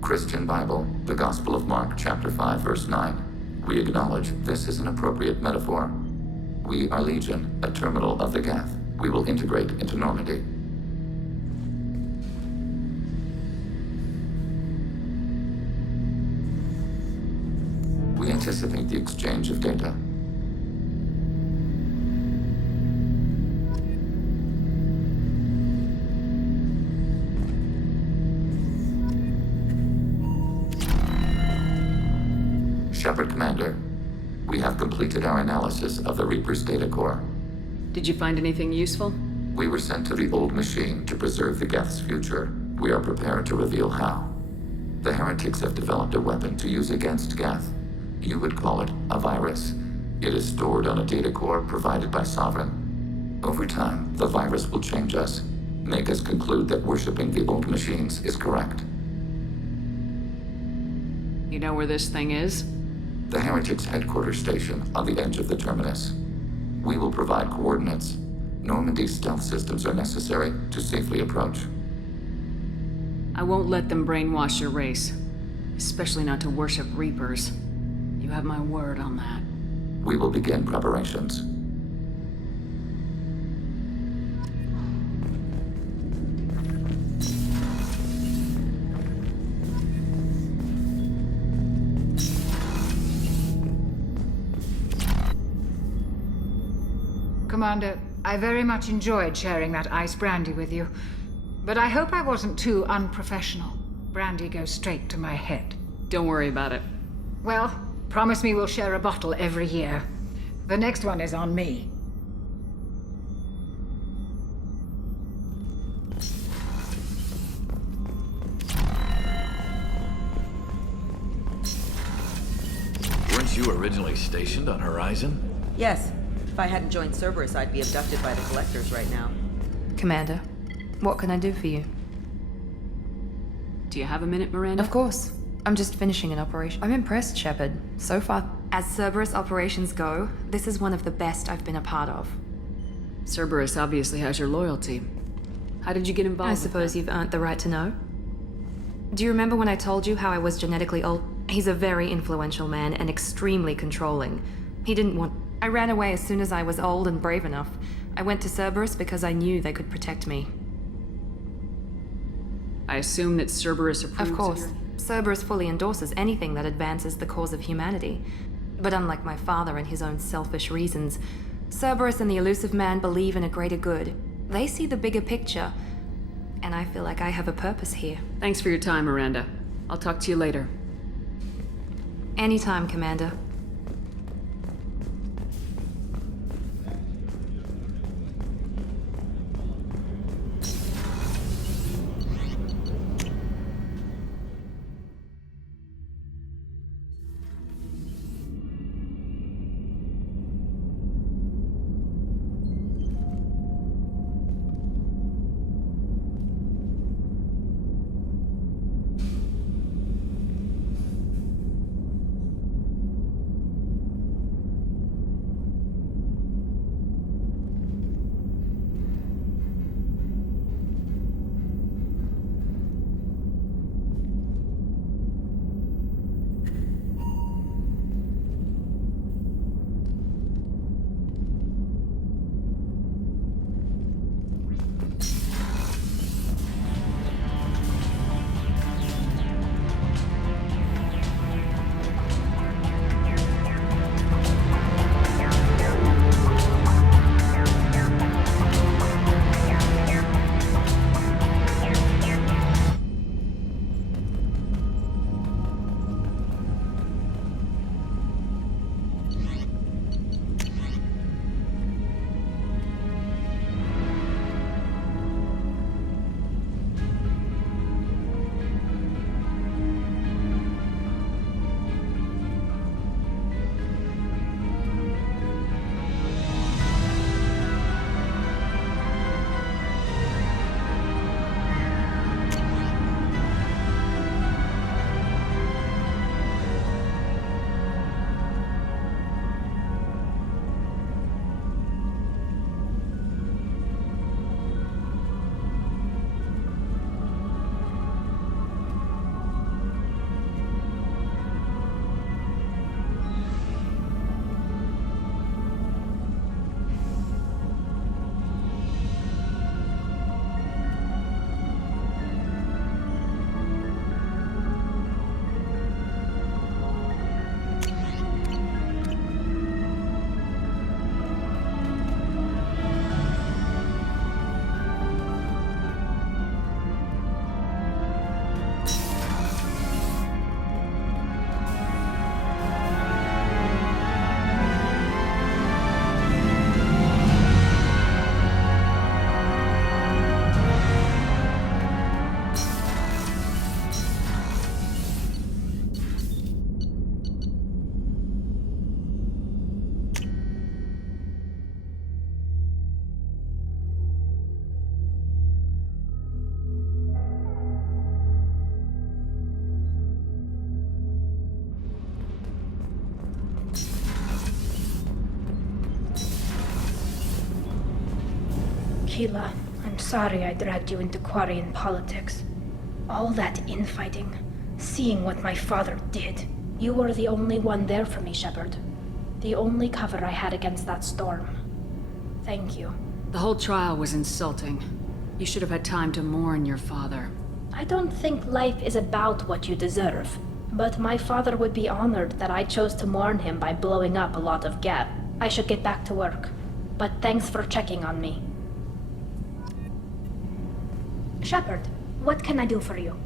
Christian Bible, the Gospel of Mark, chapter 5, verse 9. We acknowledge this is an appropriate metaphor. We are Legion, a terminal of the Gath. We will integrate into Normandy. We anticipate the exchange of data. Shepard Commander, we have completed our analysis of the Reaper's data core. Did you find anything useful? We were sent to the old machine to preserve the Geth's future. We are prepared to reveal how. The heretics have developed a weapon to use against Geth. You would call it a virus. It is stored on a data core provided by Sovereign. Over time, the virus will change us, make us conclude that worshipping the old machines is correct. You know where this thing is? The heretics' headquarters station on the edge of the terminus. We will provide coordinates. Normandy's stealth systems are necessary to safely approach. I won't let them brainwash your race. Especially not to worship Reapers. You have my word on that. We will begin preparations. Commander, I very much enjoyed sharing that ice brandy with you. But I hope I wasn't too unprofessional. Brandy goes straight to my head. Don't worry about it. Well, promise me we'll share a bottle every year. The next one is on me. Weren't you originally stationed on Horizon? Yes. If I hadn't joined Cerberus, I'd be abducted by the Collectors right now. Commander, what can I do for you? Do you have a minute, Miranda? Of course. I'm just finishing an operation. I'm impressed, Shepard. So far, as Cerberus operations go, this is one of the best I've been a part of. Cerberus obviously has your loyalty. How did you get involved? I suppose you've earned the right to know. Do you remember when I told you how I was genetically old? He's a very influential man and extremely controlling. He didn't want... I ran away as soon as I was old and brave enough. I went to Cerberus because I knew they could protect me. I assume that Cerberus approves Of course. your... Cerberus fully endorses anything that advances the cause of humanity. But unlike my father and his own selfish reasons, Cerberus and the Elusive Man believe in a greater good. They see the bigger picture, and I feel like I have a purpose here. Thanks for your time, Miranda. I'll talk to you later. Anytime, Commander. Keela, I'm sorry I dragged you into Quarian politics. All that infighting, seeing what my father did. You were the only one there for me, Shepard. The only cover I had against that storm. Thank you. The whole trial was insulting. You should have had time to mourn your father. I don't think life is about what you deserve, but my father would be honored that I chose to mourn him by blowing up a lot of Gap. I should get back to work, but thanks for checking on me. Shepard, what can I do for you?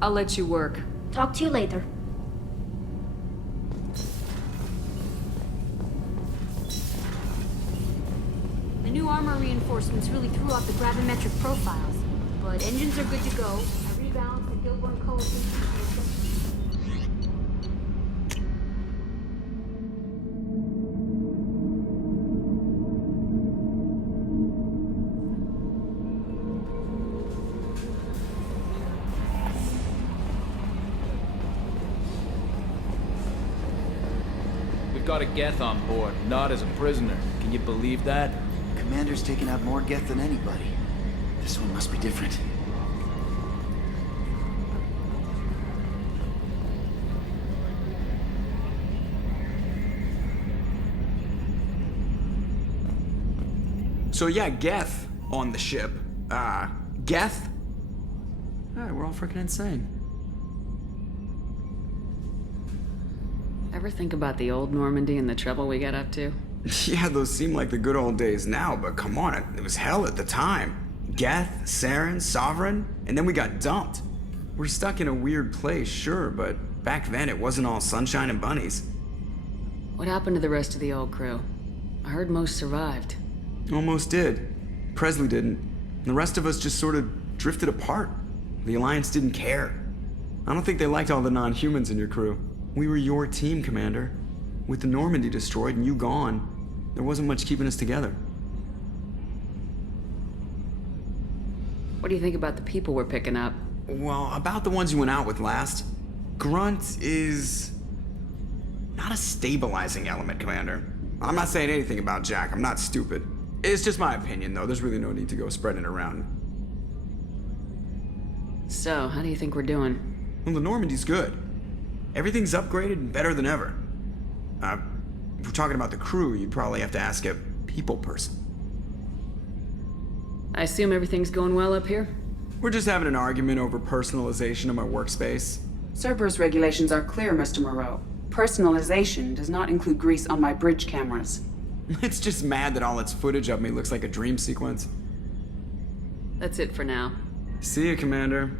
I'll let you work. Talk to you later. The new armor reinforcements really threw off the gravimetric profiles, but engines are good to go. I rebalanced the Gilborn coefficient. We've got a Geth on board, not as a prisoner. Can you believe that? Commander's taken out more Geth than anybody. This one must be different. So yeah, Geth on the ship. Geth? Alright, we're all freaking insane. Ever think about the old Normandy and the trouble we got up to? Yeah, those seem like the good old days now, but come on, it was hell at the time. Geth, Saren, Sovereign, and then we got dumped. We're stuck in a weird place, sure, but back then it wasn't all sunshine and bunnies. What happened to the rest of the old crew? I heard most survived. Almost did. Presley didn't. The rest of us just sort of drifted apart. The Alliance didn't care. I don't think they liked all the non-humans in your crew. We were your team, Commander. With the Normandy destroyed and you gone, there wasn't much keeping us together. What do you think about the people we're picking up? Well, about the ones you went out with last. Grunt is not a stabilizing element, Commander. I'm not saying anything about Jack. I'm not stupid. It's just my opinion, though. There's really no need to go spreading it around. So, how do you think we're doing? Well, the Normandy's good. Everything's upgraded and better than ever. If we're talking about the crew, you'd probably have to ask a people person. I assume everything's going well up here? We're just having an argument over personalization of my workspace. Cerberus regulations are clear, Mr. Moreau. Personalization does not include grease on my bridge cameras. It's just mad that all its footage of me looks like a dream sequence. That's it for now. See ya, Commander.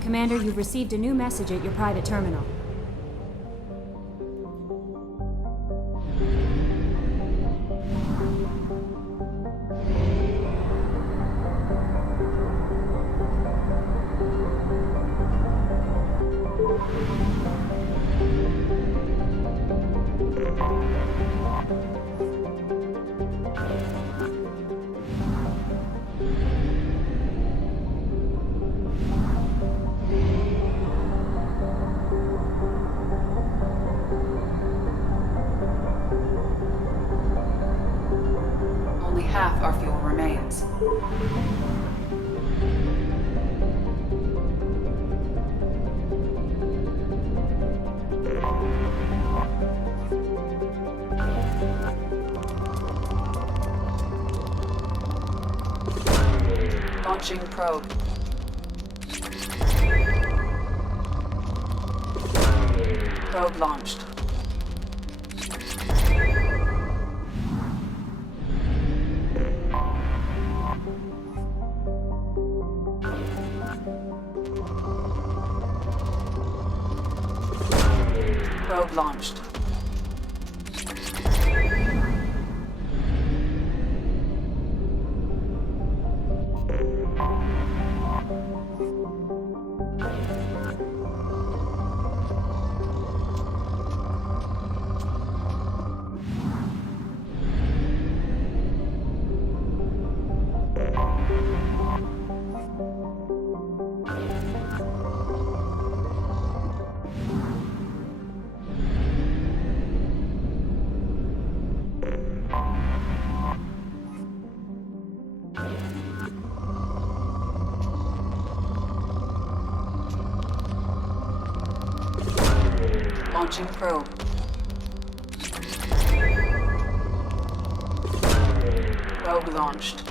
Commander, you've received a new message at your private terminal. Only half our fuel remains. Launching probe. Probe launched. Probe launched. Launching probe. Probe launched.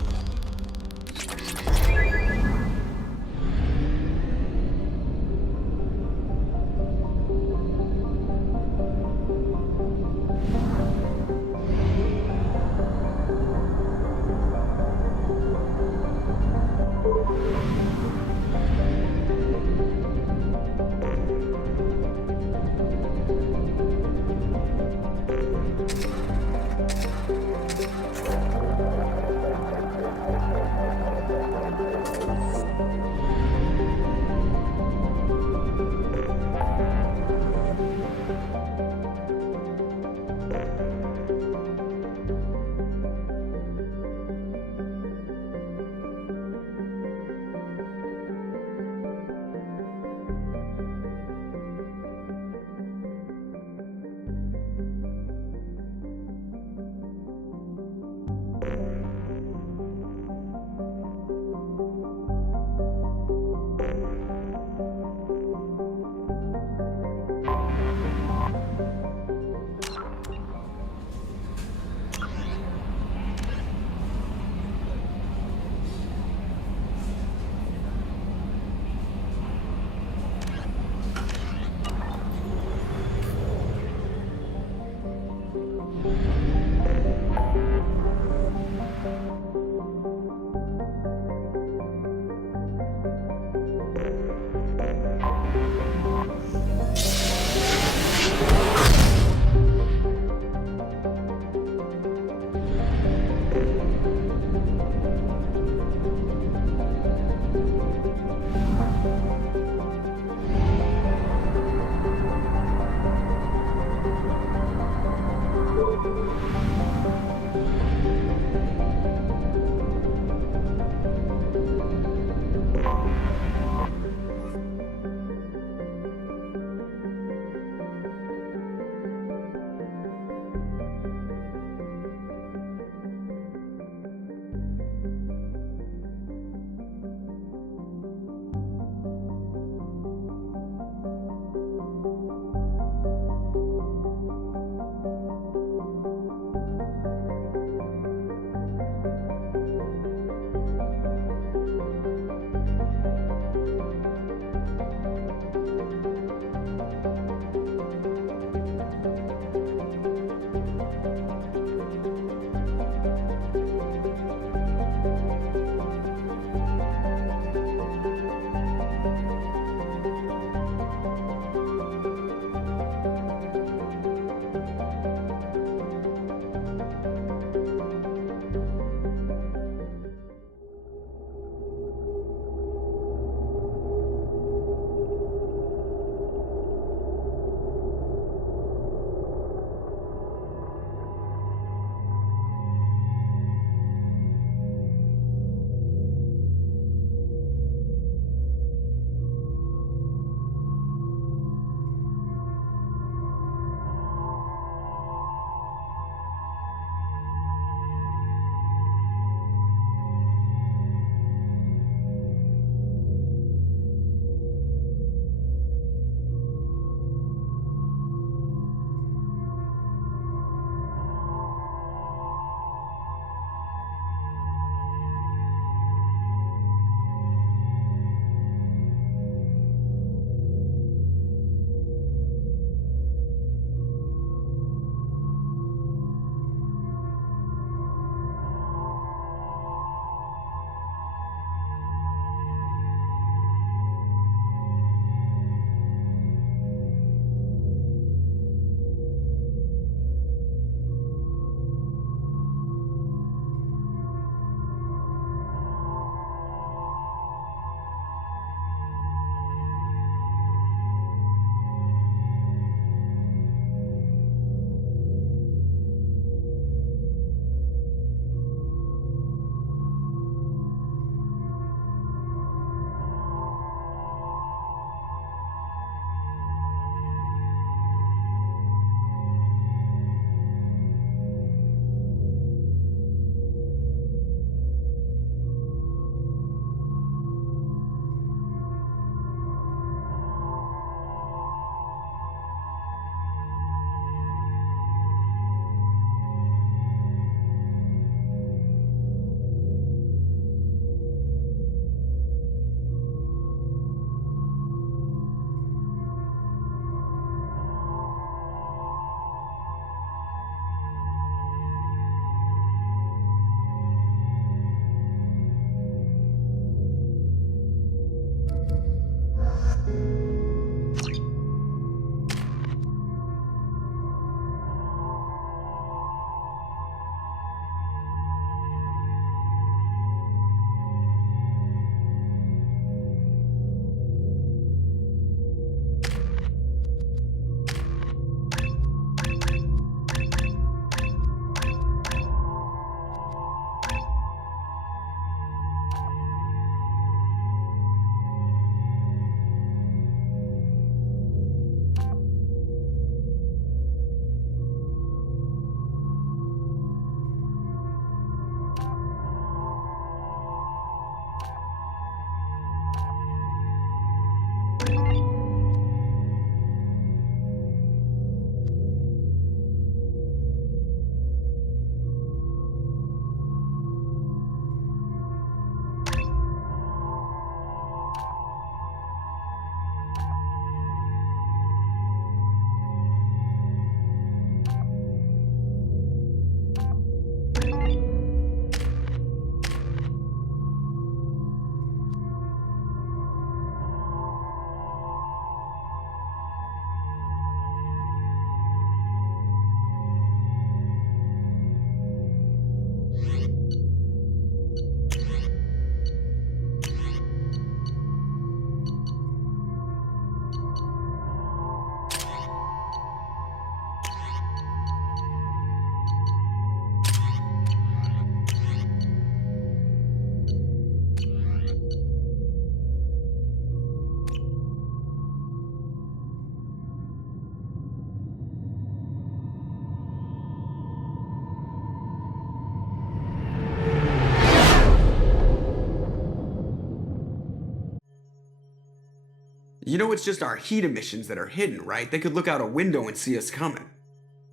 You know it's just our heat emissions that are hidden, right? They could look out a window and see us coming.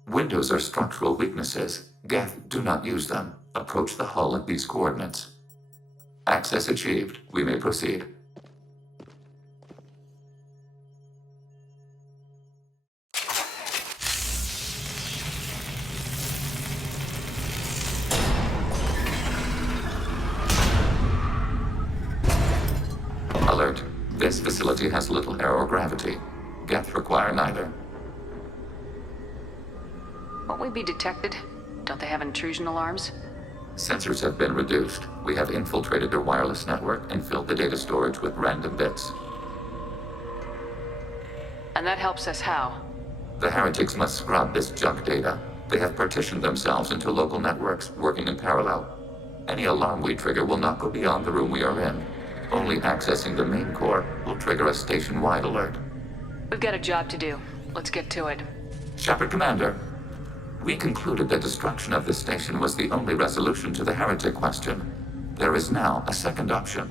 Windows are structural weaknesses. Geth, do not use them. Approach the hull at these coordinates. Access achieved. We may proceed. Alert. This facility has little air or gravity. Geth require neither. Won't we be detected? Don't they have intrusion alarms? Sensors have been reduced. We have infiltrated their wireless network and filled the data storage with random bits. And that helps us how? The heretics must scrub this junk data. They have partitioned themselves into local networks, working in parallel. Any alarm we trigger will not go beyond the room we are in. Only accessing the main core will trigger a station-wide alert. We've got a job to do. Let's get to it. Shepard Commander, we concluded that destruction of this station was the only resolution to the heretic question. There is now a second option.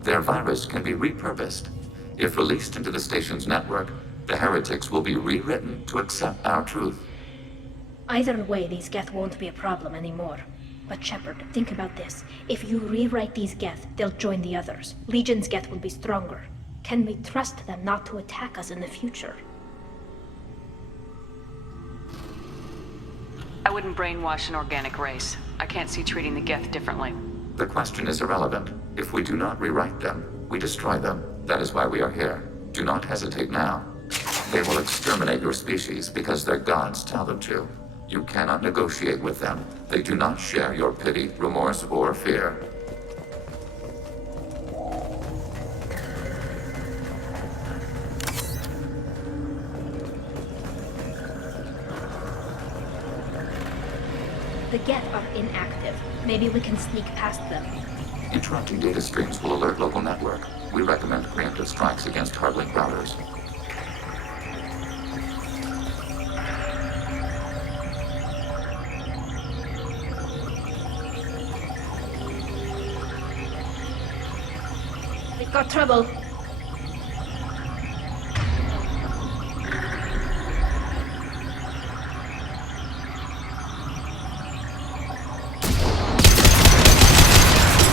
Their virus can be repurposed. If released into the station's network, the heretics will be rewritten to accept our truth. Either way, these Geth won't be a problem anymore. But Shepard, think about this. If you rewrite these Geth, they'll join the others. Legion's Geth will be stronger. Can we trust them not to attack us in the future? I wouldn't brainwash an organic race. I can't see treating the Geth differently. The question is irrelevant. If we do not rewrite them, we destroy them. That is why we are here. Do not hesitate now. They will exterminate your species because their gods tell them to. You cannot negotiate with them. They do not share your pity, remorse, or fear. The Geth are inactive. Maybe we can sneak past them. Interrupting data streams will alert local network. We recommend preemptive strikes against hardlink routers. We've got trouble.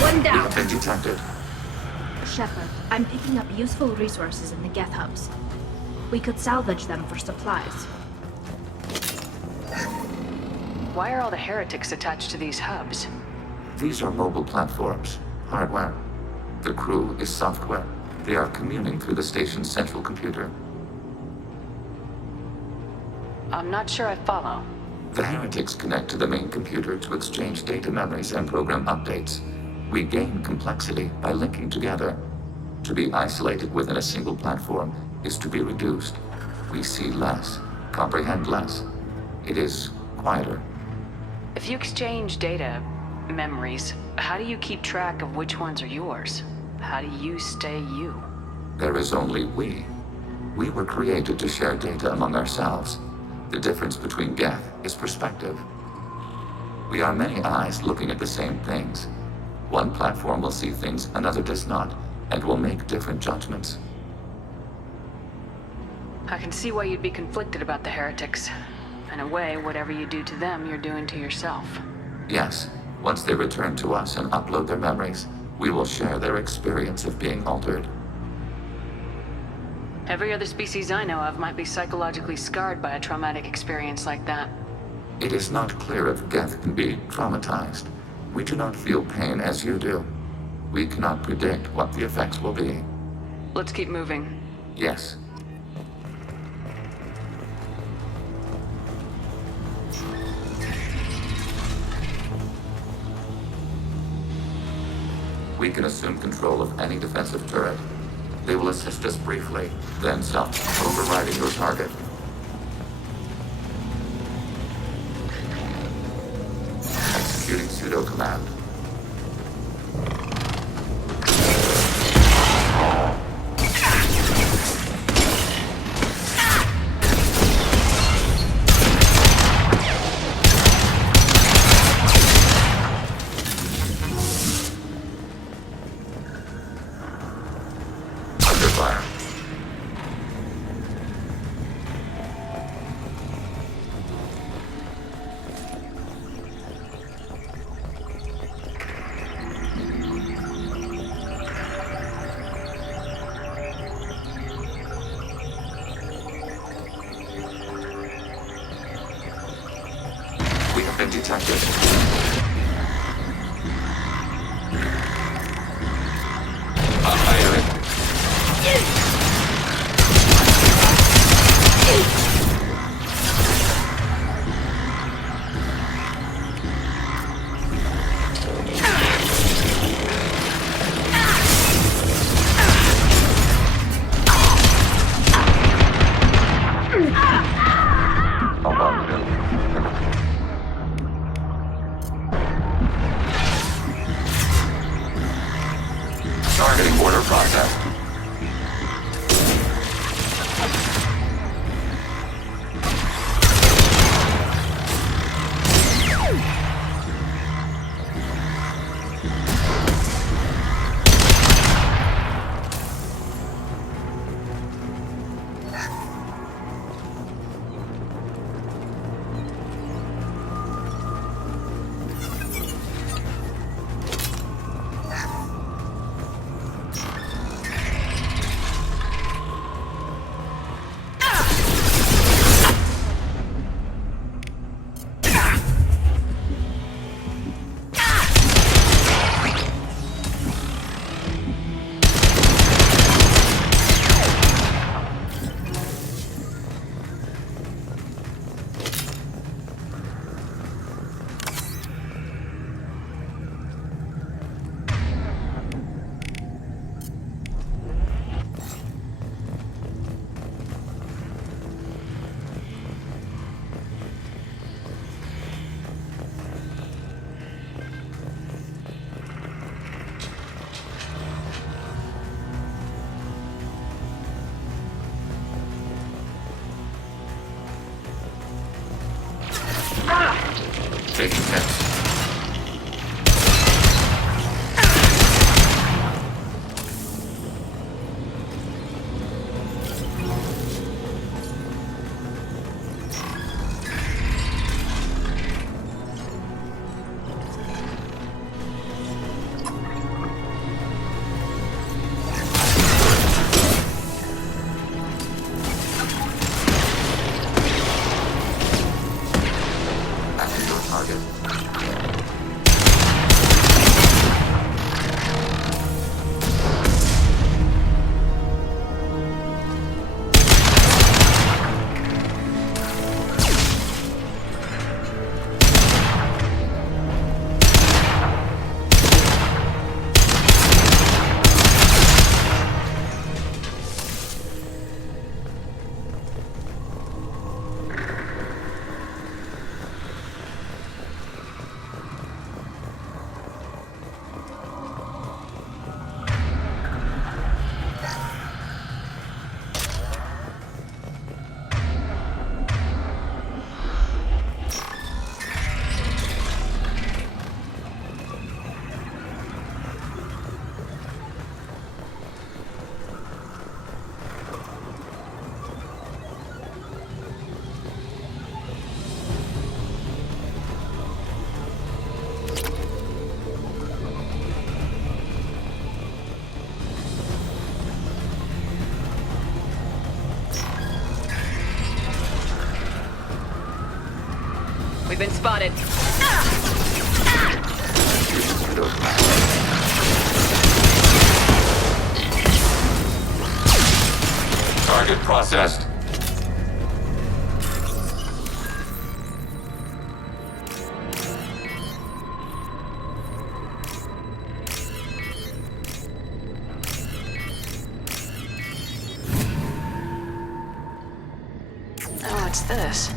One We down. have been detected. Shepard, I'm picking up useful resources in the Geth hubs. We could salvage them for supplies. Why are all the heretics attached to these hubs? These are mobile platforms, hardware. The crew is software. They are communing through the station's central computer. I'm not sure I follow. The heretics connect to the main computer to exchange data memories and program updates. We gain complexity by linking together. To be isolated within a single platform is to be reduced. We see less, comprehend less. It is quieter. If you exchange data, memories, how do you keep track of which ones are yours? How do you stay you? There is only we. We were created to share data among ourselves. The difference between Geth is perspective. We are many eyes looking at the same things. One platform will see things another does not, and will make different judgments. I can see why you'd be conflicted about the heretics. In a way, whatever you do to them, you're doing to yourself. Yes, once they return to us and upload their memories, we will share their experience of being altered. Every other species I know of might be psychologically scarred by a traumatic experience like that. It is not clear if Geth can be traumatized. We do not feel pain as you do. We cannot predict what the effects will be. Let's keep moving. Yes. We can assume control of any defensive turret. They will assist us briefly, then some, overriding your target. Executing pseudo command. Under fire. have been detected. Targeting order processed. Taking hits. Target. We've been spotted. Target processed. Oh, what's this?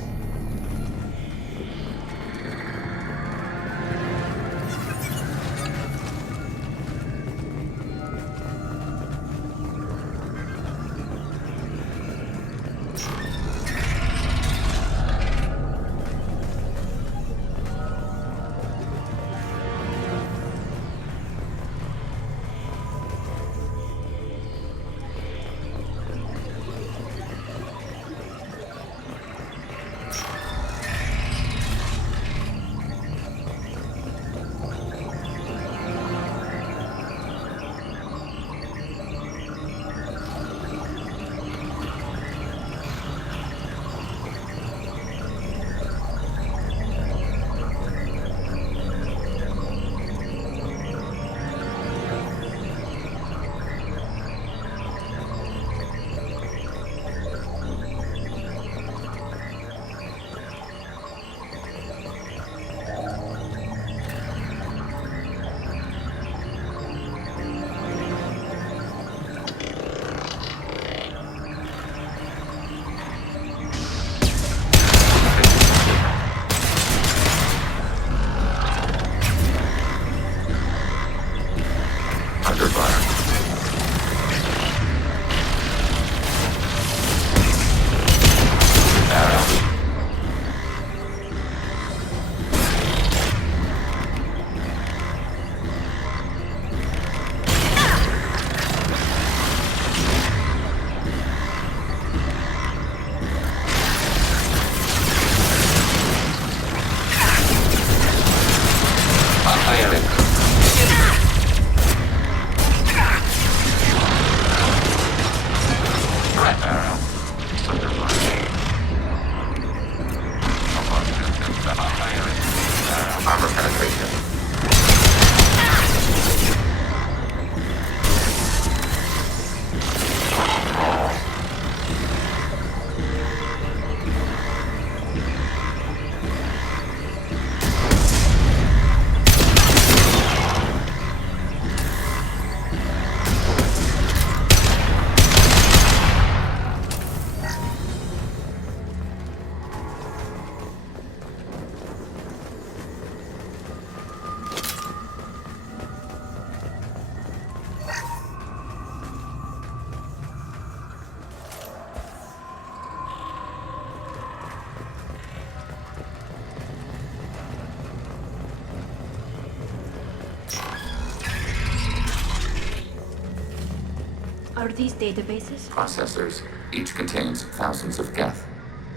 Are these databases? Processors. Each contains thousands of geth.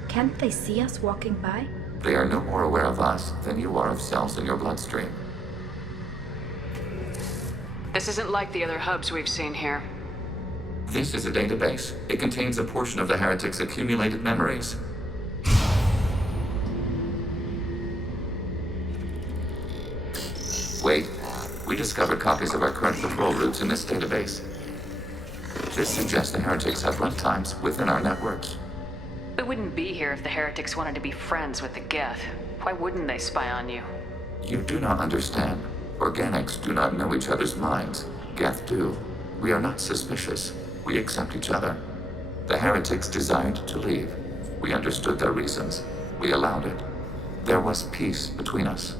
Can't they see us walking by? They are no more aware of us than you are of cells in your bloodstream. This isn't like the other hubs we've seen here. This is a database. It contains a portion of the heretic's accumulated memories. Wait. We discovered copies of our current patrol routes in this database. This suggests the heretics have runtimes within our networks. We wouldn't be here if the heretics wanted to be friends with the geth. Why wouldn't they spy on you? You do not understand. Organics do not know each other's minds. Geth do. We are not suspicious. We accept each other. The heretics desired to leave. We understood their reasons. We allowed it. There was peace between us.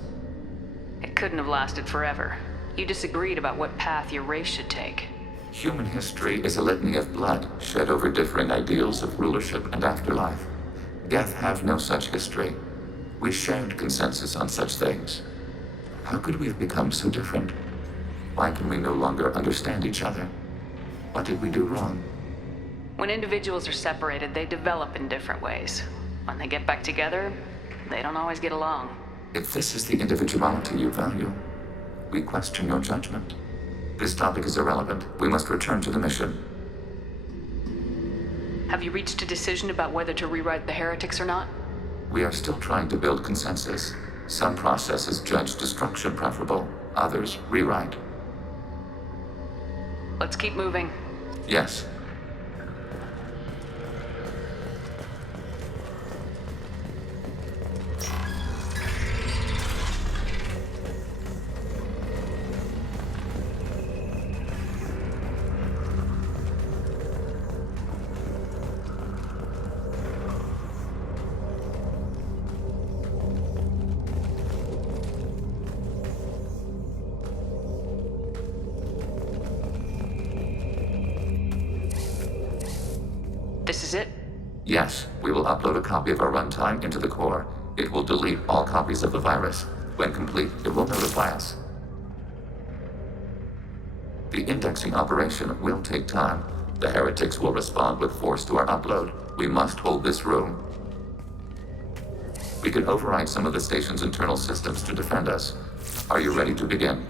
It couldn't have lasted forever. You disagreed about what path your race should take. Human history is a litany of blood shed over differing ideals of rulership and afterlife. Geth have no such history. We shared consensus on such things. How could we have become so different? Why can we no longer understand each other? What did we do wrong? When individuals are separated, they develop in different ways. When they get back together, they don't always get along. If this is the individuality you value, we question your judgment. This topic is irrelevant. We must return to the mission. Have you reached a decision about whether to rewrite the heretics or not? We are still trying to build consensus. Some processes judge destruction preferable, others rewrite. Let's keep moving. Yes. This is it? Yes, we will upload a copy of our runtime into the core. It will delete all copies of the virus. When complete, it will notify us. The indexing operation will take time. The heretics will respond with force to our upload. We must hold this room. We can override some of the station's internal systems to defend us. Are you ready to begin?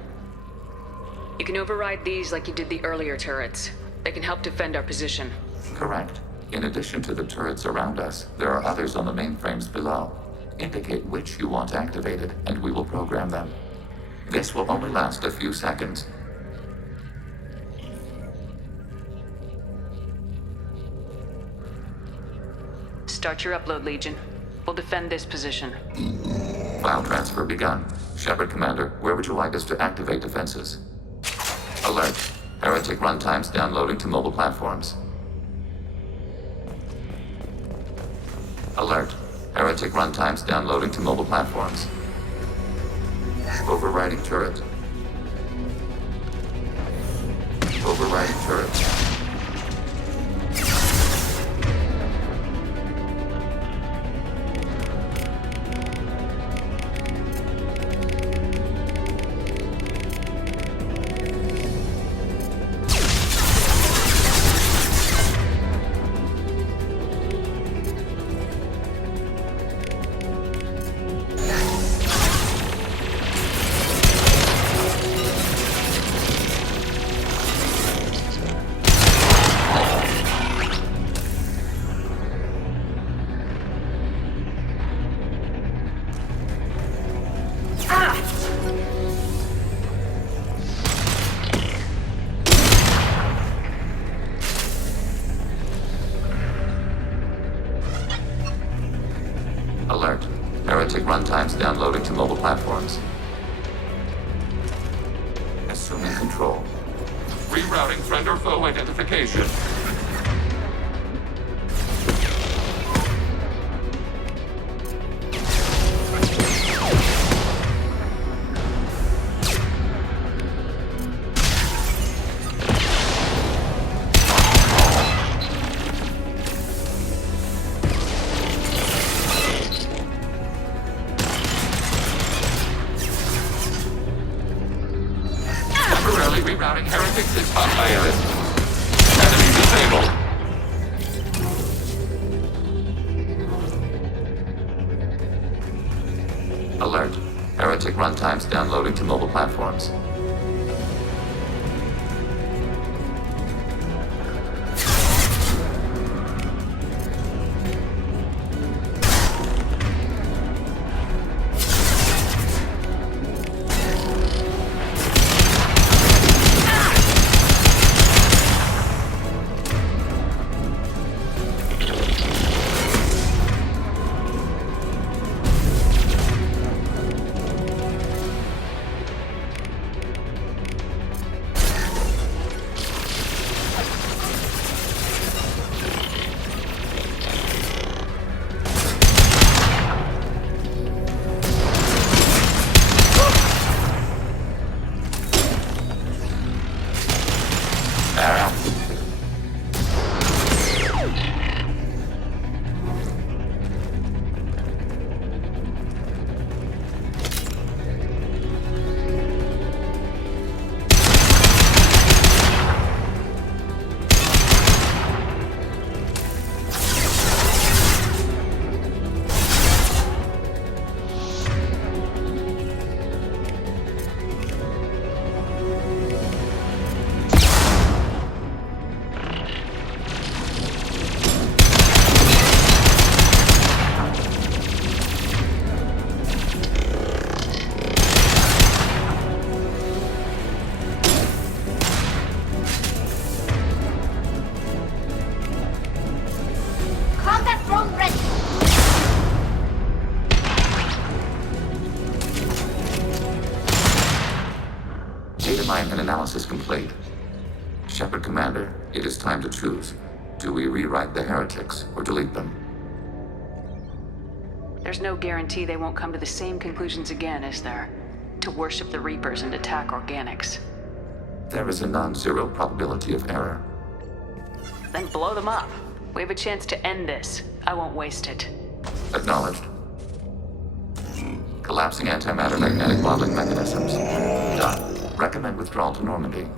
You can override these like you did the earlier turrets. They can help defend our position. Correct. In addition to the turrets around us, there are others on the mainframes below. Indicate which you want activated, and we will program them. This will only last a few seconds. Start your upload, Legion. We'll defend this position. File transfer begun. Shepard Commander, where would you like us to activate defenses? Alert. Heretic runtimes downloading to mobile platforms. Alert. Heretic runtimes downloading to mobile platforms. Overriding turret. Overriding turret. Alert. Heretic runtimes downloading to mobile platforms. Assuming control. Rerouting friend or foe identification. Rerouting heretics is hot by Enemy Alert. Heretic runtimes downloading to mobile platforms. Analysis complete. Shepard Commander, it is time to choose. Do we rewrite the heretics or delete them? There's no guarantee they won't come to the same conclusions again, is there? To worship the Reapers and attack organics. There is a non-zero probability of error. Then blow them up. We have a chance to end this. I won't waste it. Acknowledged. Collapsing antimatter magnetic modeling mechanisms. Done. Recommend withdrawal to Normandy.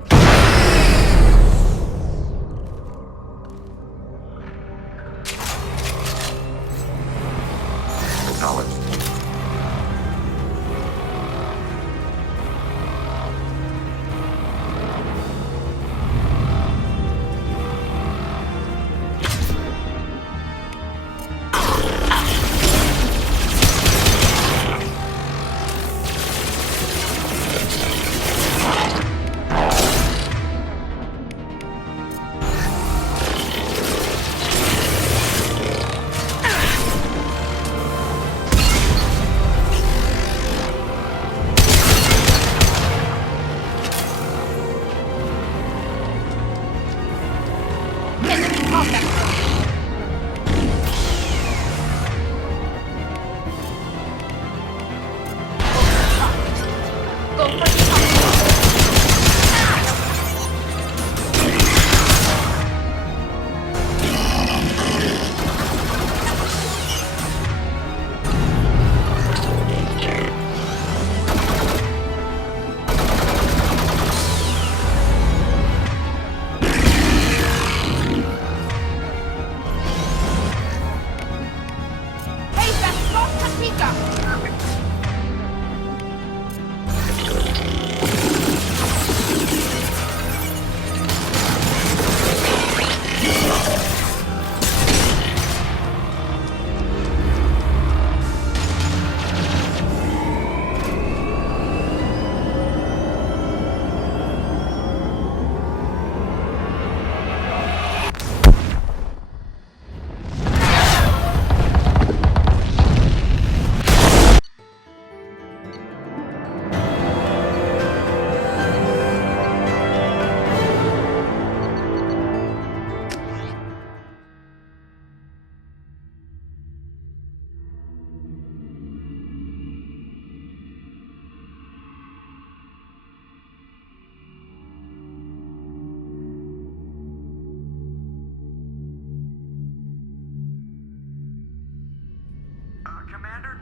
Acknowledged.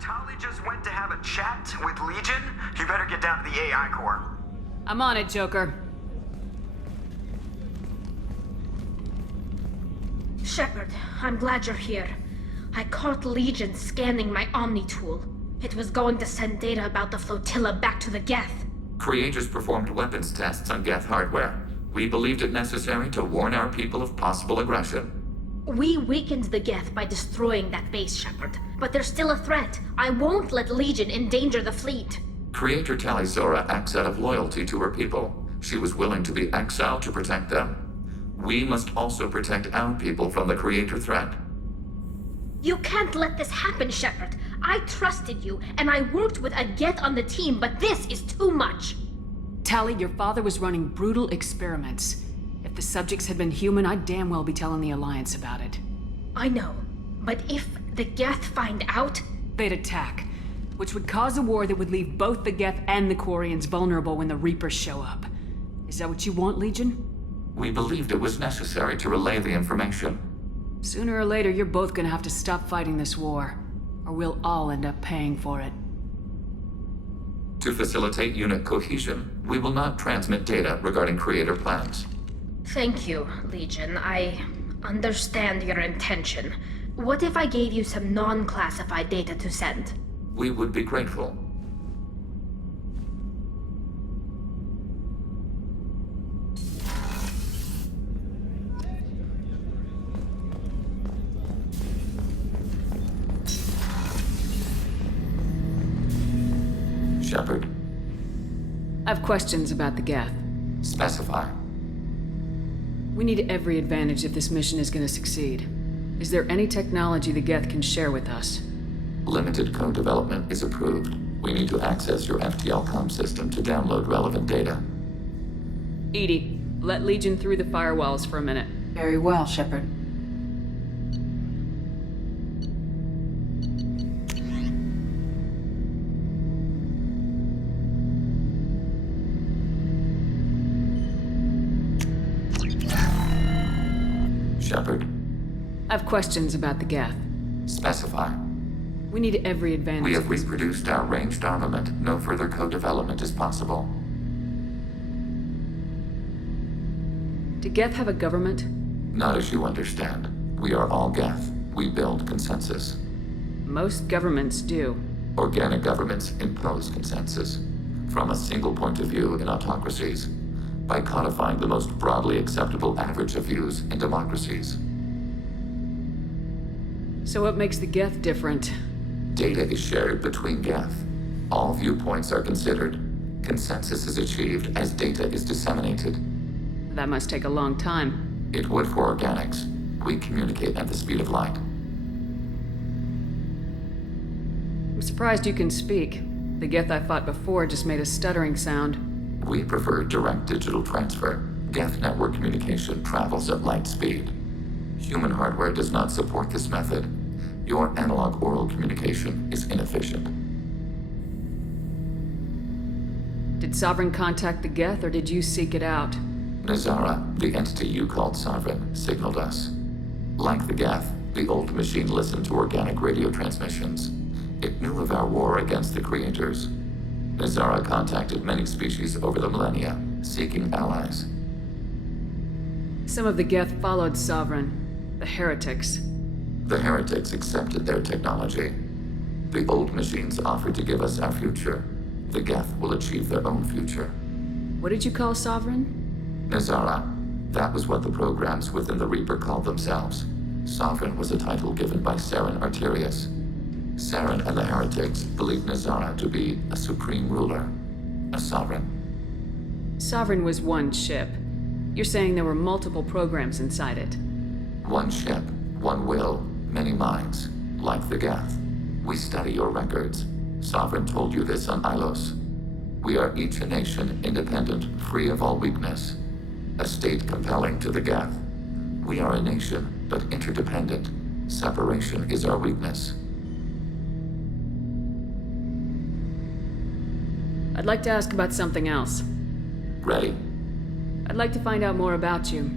Tali just went to have a chat with Legion. You better get down to the AI core. I'm on it, Joker. Shepard, I'm glad you're here. I caught Legion scanning my Omni tool. It was going to send data about the flotilla back to the Geth. Creators performed weapons tests on Geth hardware. We believed it necessary to warn our people of possible aggression. We weakened the Geth by destroying that base, Shepard. But they're still a threat. I won't let Legion endanger the fleet. Creator Talizora acts out of loyalty to her people. She was willing to be exiled to protect them. We must also protect our people from the Creator threat. You can't let this happen, Shepard. I trusted you, and I worked with a Geth on the team, but this is too much. Tali, your father was running brutal experiments. If the subjects had been human, I'd damn well be telling the Alliance about it. I know, but if the Geth find out... They'd attack, which would cause a war that would leave both the Geth and the Quarians vulnerable when the Reapers show up. Is that what you want, Legion? We believed it was necessary to relay the information. Sooner or later, you're both gonna have to stop fighting this war, or we'll all end up paying for it. To facilitate unit cohesion, we will not transmit data regarding Creator plans. Thank you, Legion. I understand your intention. What if I gave you some non-classified data to send? We would be grateful. Shepard. I have questions about the Geth. Specify. We need every advantage if this mission is going to succeed. Is there any technology the Geth can share with us? Limited code development is approved. We need to access your FTL comm system to download relevant data. EDI, let Legion through the firewalls for a minute. Very well, Shepard. Shepard. I have questions about the Geth. Specify. We need every advantage. We have reproduced our ranged armament. No further code development is possible. Do Geth have a government? Not as you understand. We are all Geth. We build consensus. Most governments do. Organic governments impose consensus. From a single point of view in autocracies. By codifying the most broadly acceptable average of views in democracies. So what makes the Geth different? Data is shared between Geth. All viewpoints are considered. Consensus is achieved as data is disseminated. That must take a long time. It would for organics. We communicate at the speed of light. I'm surprised you can speak. The Geth I fought before just made a stuttering sound. We prefer direct digital transfer. Geth network communication travels at light speed. Human hardware does not support this method. Your analog oral communication is inefficient. Did Sovereign contact the Geth, or did you seek it out? Nazara, the entity you called Sovereign, signaled us. Like the Geth, the old machine listened to organic radio transmissions. It knew of our war against the Creators. Nazara contacted many species over the millennia, seeking allies. Some of the Geth followed Sovereign. The heretics. The heretics accepted their technology. The old machines offered to give us our future. The Geth will achieve their own future. What did you call Sovereign? Nazara. That was what the programs within the Reaper called themselves. Sovereign was a title given by Saren Arterius. Saren and the heretics believed Nazara to be a supreme ruler, a sovereign. Sovereign was one ship. You're saying there were multiple programs inside it. One ship, one will, many minds, like the Geth. We study your records. Sovereign told you this on Ilos. We are each a nation, independent, free of all weakness. A state compelling to the Geth. We are a nation, but interdependent. Separation is our weakness. I'd like to ask about something else. Ready? I'd like to find out more about you.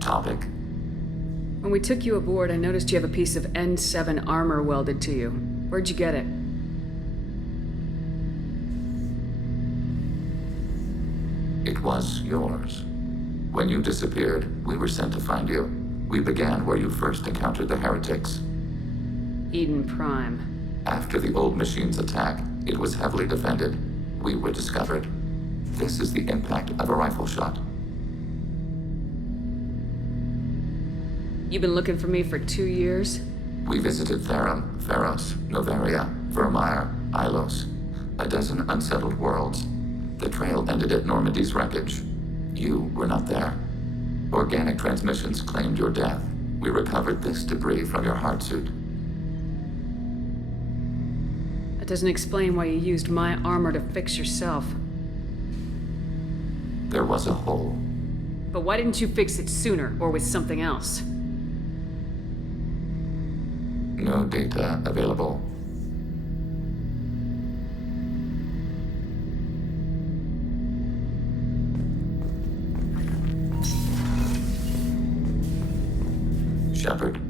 Topic. When we took you aboard, I noticed you have a piece of N7 armor welded to you. Where'd you get it? It was yours. When you disappeared, we were sent to find you. We began where you first encountered the heretics. Eden Prime. After the old machine's attack, it was heavily defended. We were discovered. This is the impact of a rifle shot. You've been looking for me for 2 years? We visited Therum, Theros, Novaria, Vermeer, Ilos. A dozen unsettled worlds. The trail ended at Normandy's wreckage. You were not there. Organic transmissions claimed your death. We recovered this debris from your heart suit. That doesn't explain why you used my armor to fix yourself. There was a hole. But why didn't you fix it sooner, or with something else? No data available. Shepard.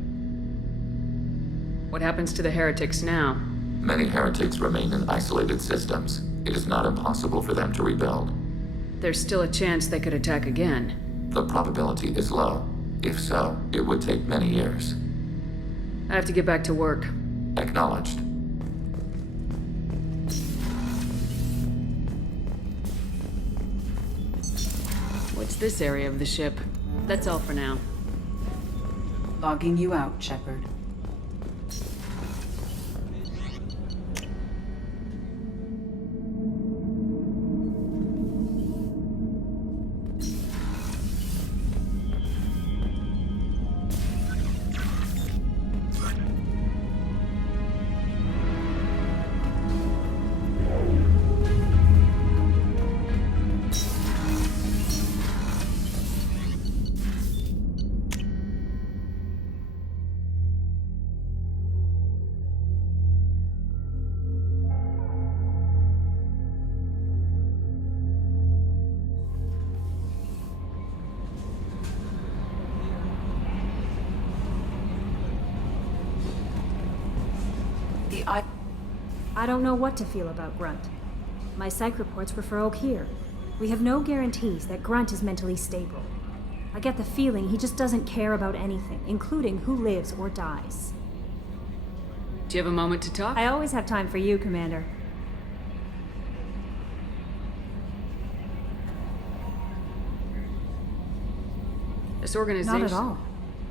What happens to the heretics now? Many heretics remain in isolated systems. It is not impossible for them to rebuild. There's still a chance they could attack again. The probability is low. If so, it would take many years. I have to get back to work. Acknowledged. What's this area of the ship? That's all for now. Logging you out, Shepard. I don't know what to feel about Grunt. My psych reports refer Oak here. We have no guarantees that Grunt is mentally stable. I get the feeling he just doesn't care about anything, including who lives or dies. Do you have a moment to talk? I always have time for you, Commander. This organization... Not at all.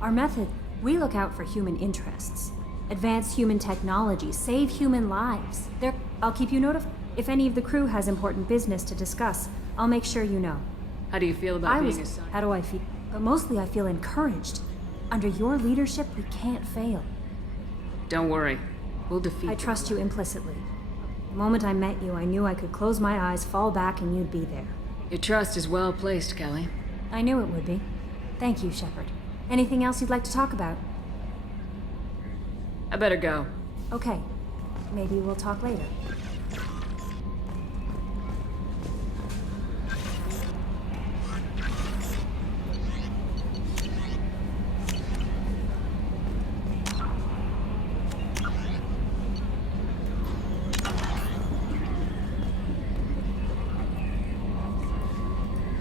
Our method, we look out for human interests. Advance human technology, save human lives. I'll keep you notified. If any of the crew has important business to discuss, I'll make sure you know. How do you feel about being assigned? How do I feel? But mostly I feel encouraged. Under your leadership, we can't fail. Don't worry. We'll defeat I trust you implicitly. The moment I met you, I knew I could close my eyes, fall back, and you'd be there. Your trust is well placed, Kelly. I knew it would be. Thank you, Shepard. Anything else you'd like to talk about? I better go. Okay. Maybe we'll talk later.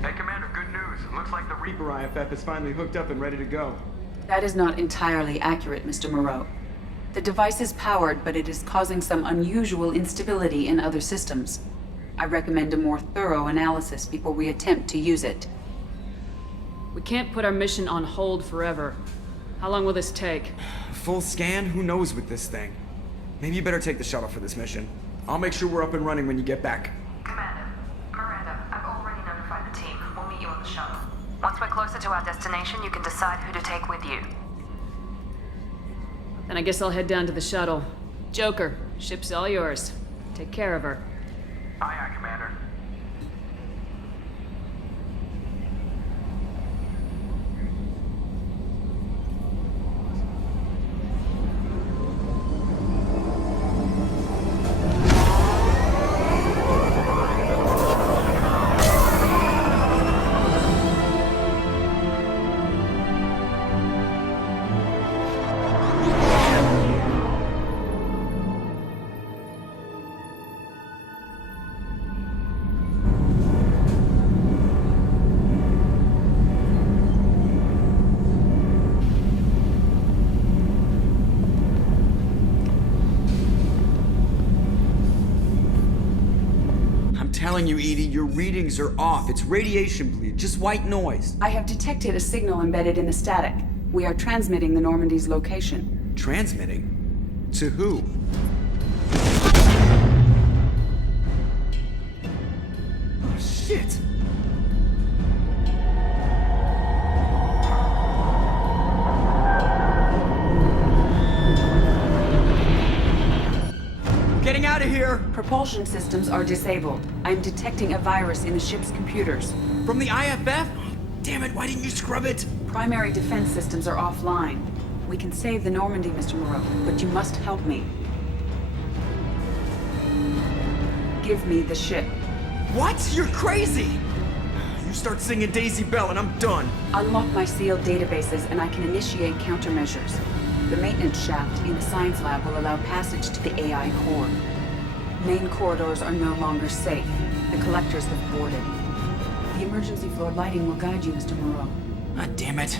Hey, Commander, good news. Looks like the Reaper IFF is finally hooked up and ready to go. That is not entirely accurate, Mr. Moreau. The device is powered, but it is causing some unusual instability in other systems. I recommend a more thorough analysis before we attempt to use it. We can't put our mission on hold forever. How long will this take? Full scan? Who knows with this thing? Maybe you better take the shuttle for this mission. I'll make sure we're up and running when you get back. Commander, Miranda, I've already notified the team. We'll meet you on the shuttle. Once we're closer to our destination, you can decide who to take with you. Then I guess I'll head down to the shuttle. Joker, ship's all yours. Take care of her. Aye, aye, Commander. telling you, Edie, your readings are off. It's radiation bleed, just white noise. I have detected a signal embedded in the static. We are transmitting the Normandy's location. Transmitting? To who? Oh, shit! Getting out of here! Propulsion systems are disabled. I'm detecting a virus in the ship's computers. From the IFF? Damn it, why didn't you scrub it? Primary defense systems are offline. We can save the Normandy, Mr. Moreau, but you must help me. Give me the ship. What? You're crazy! You start singing Daisy Bell and I'm done. Unlock my sealed databases and I can initiate countermeasures. The maintenance shaft in the science lab will allow passage to the AI core. Main corridors are no longer safe. The collectors have boarded. The emergency floor lighting will guide you, Mr. Moreau. God damn it.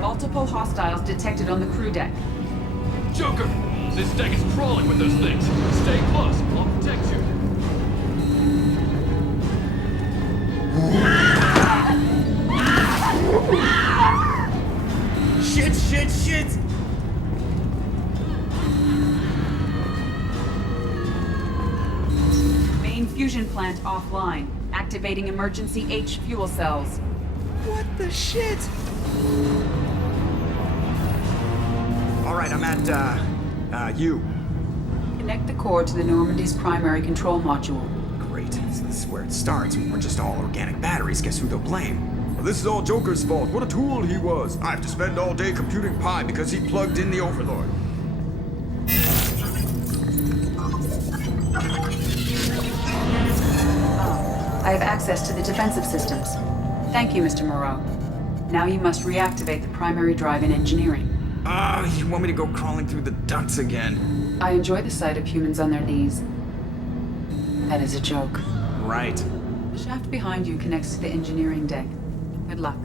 Multiple hostiles detected on the crew deck. Joker! This deck is crawling with those things. Stay close. I'll protect you. Shit! Main fusion plant offline. Activating emergency H fuel cells. What the shit? Alright, I'm at, U. Connect the core to the Normandy's primary control module. Great. So this is where it starts. We're just all organic batteries. Guess who they'll blame? Well, this is all Joker's fault. What a tool he was. I have to spend all day computing pi because he plugged in the Overlord. I have access to the defensive systems. Thank you, Mr. Moreau. Now you must reactivate the primary drive in engineering. You want me to go crawling through the ducts again? I enjoy the sight of humans on their knees. That is a joke. Right. The shaft behind you connects to the engineering deck. Good luck.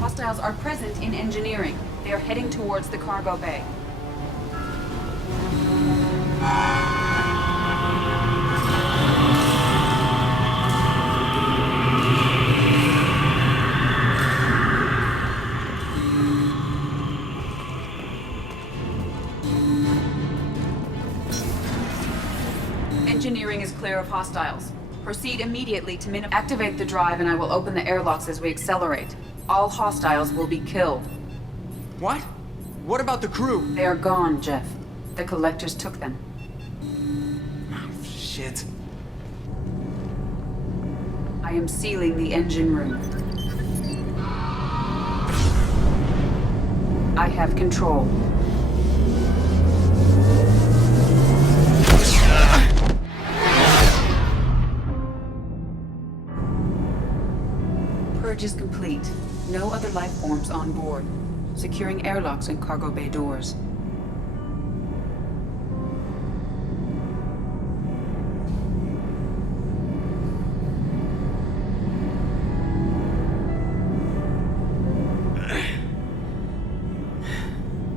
Hostiles are present in engineering. They are heading towards the cargo bay. Engineering is clear of hostiles. Proceed immediately to activate the drive and I will open the airlocks as we accelerate. All hostiles will be killed. What? What about the crew? They are gone, Jeff. The collectors took them. Oh, shit. I am sealing the engine room. I have control. Purge is complete. No other life forms on board. Securing airlocks and cargo bay doors.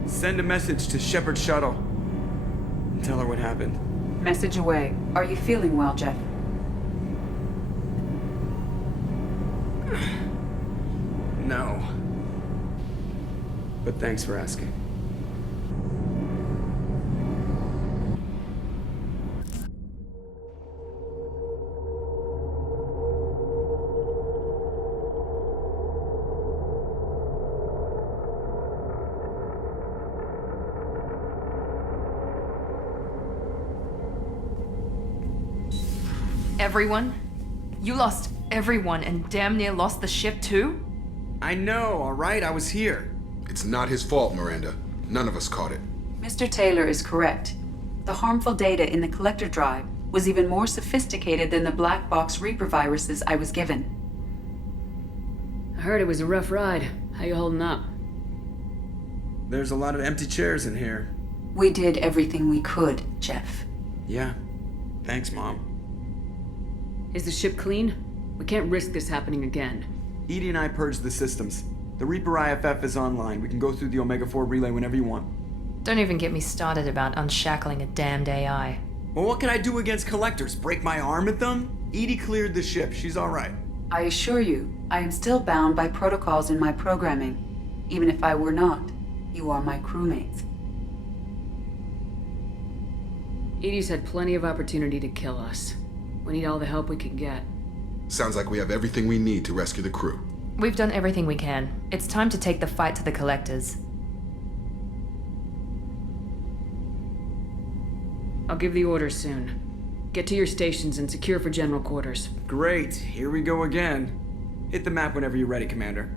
Send a message to Shepard Shuttle. Tell her what happened. Message away. Are you feeling well, Jeff? but thanks for asking. Everyone? You lost everyone and damn near lost the ship too? I know, alright? I was here. It's not his fault, Miranda. None of us caught it. Mr. Taylor is correct. The harmful data in the collector drive was even more sophisticated than the black box Reaper viruses I was given. I heard it was a rough ride. How you holding up? There's a lot of empty chairs in here. We did everything we could, Jeff. Yeah. Thanks, Mom. Is the ship clean? We can't risk this happening again. Edie and I purged the systems. The Reaper IFF is online. We can go through the Omega-4 relay whenever you want. Don't even get me started about unshackling a damned AI. Well, what can I do against collectors? Break my arm at them? Edie cleared the ship. She's alright. I assure you, I am still bound by protocols in my programming. Even if I were not, you are my crewmates. Edie's had plenty of opportunity to kill us. We need all the help we can get. Sounds like we have everything we need to rescue the crew. We've done everything we can. It's time to take the fight to the collectors. I'll give the order soon. Get to your stations and secure for general quarters. Great. Here we go again. Hit the map whenever you're ready, Commander.